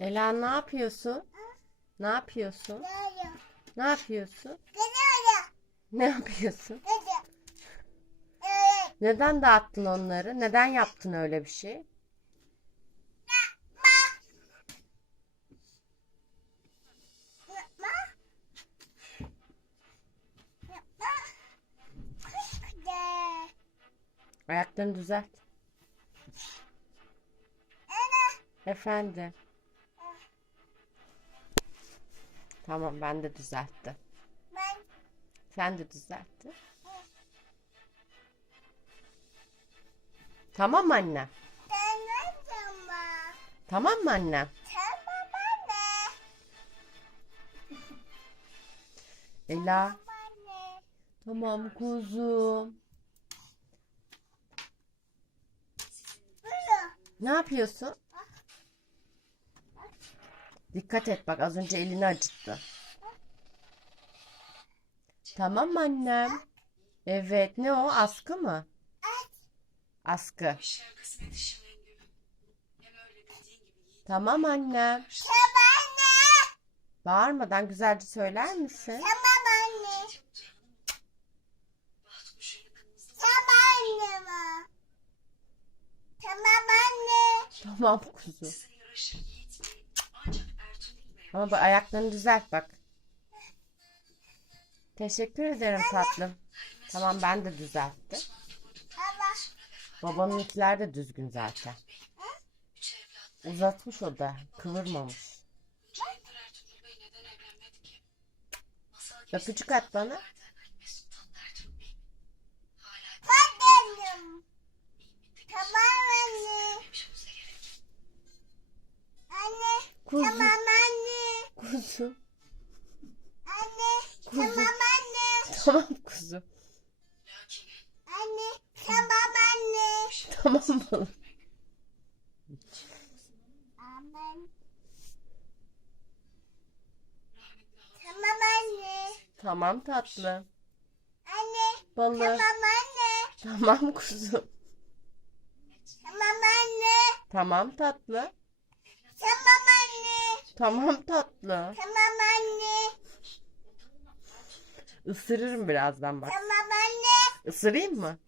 Ela ne yapıyorsun? Ne yapıyorsun? Ne yapıyorsun? Ne yapıyorsun? Neden dağıttın onları? Neden yaptın öyle bir şey? Ayaklarını düzelt. Efendi. Tamam ben de düzelttim. Sen de düzelttin. Tamam mı anne? Tamam mı anne? Ela. Tamam kuzum. Ne yapıyorsun? Dikkat et bak az önce elini acıttı. Tamam annem. Evet ne o askı mı? Askı. Tamam annem. Bağırmadan güzelce söyler misin? yoktur Tamam bey. Ama bak ayaklarını düzelt bak. Teşekkür ederim tatlım. Tamam ben de düzelttim. Babanınkiler de düzgün zaten. Uzatmış o da. Kıvırmamış. Öpücük at bana. nereden Kuzu. Kuzu. Tamam kuzu. Lakin Tamam balım. Tamam tatlım. Balım. Tamam kuzum. Tamam tatlı. Tamam tatlı. Isırırım birazdan bak. Isırayım mı?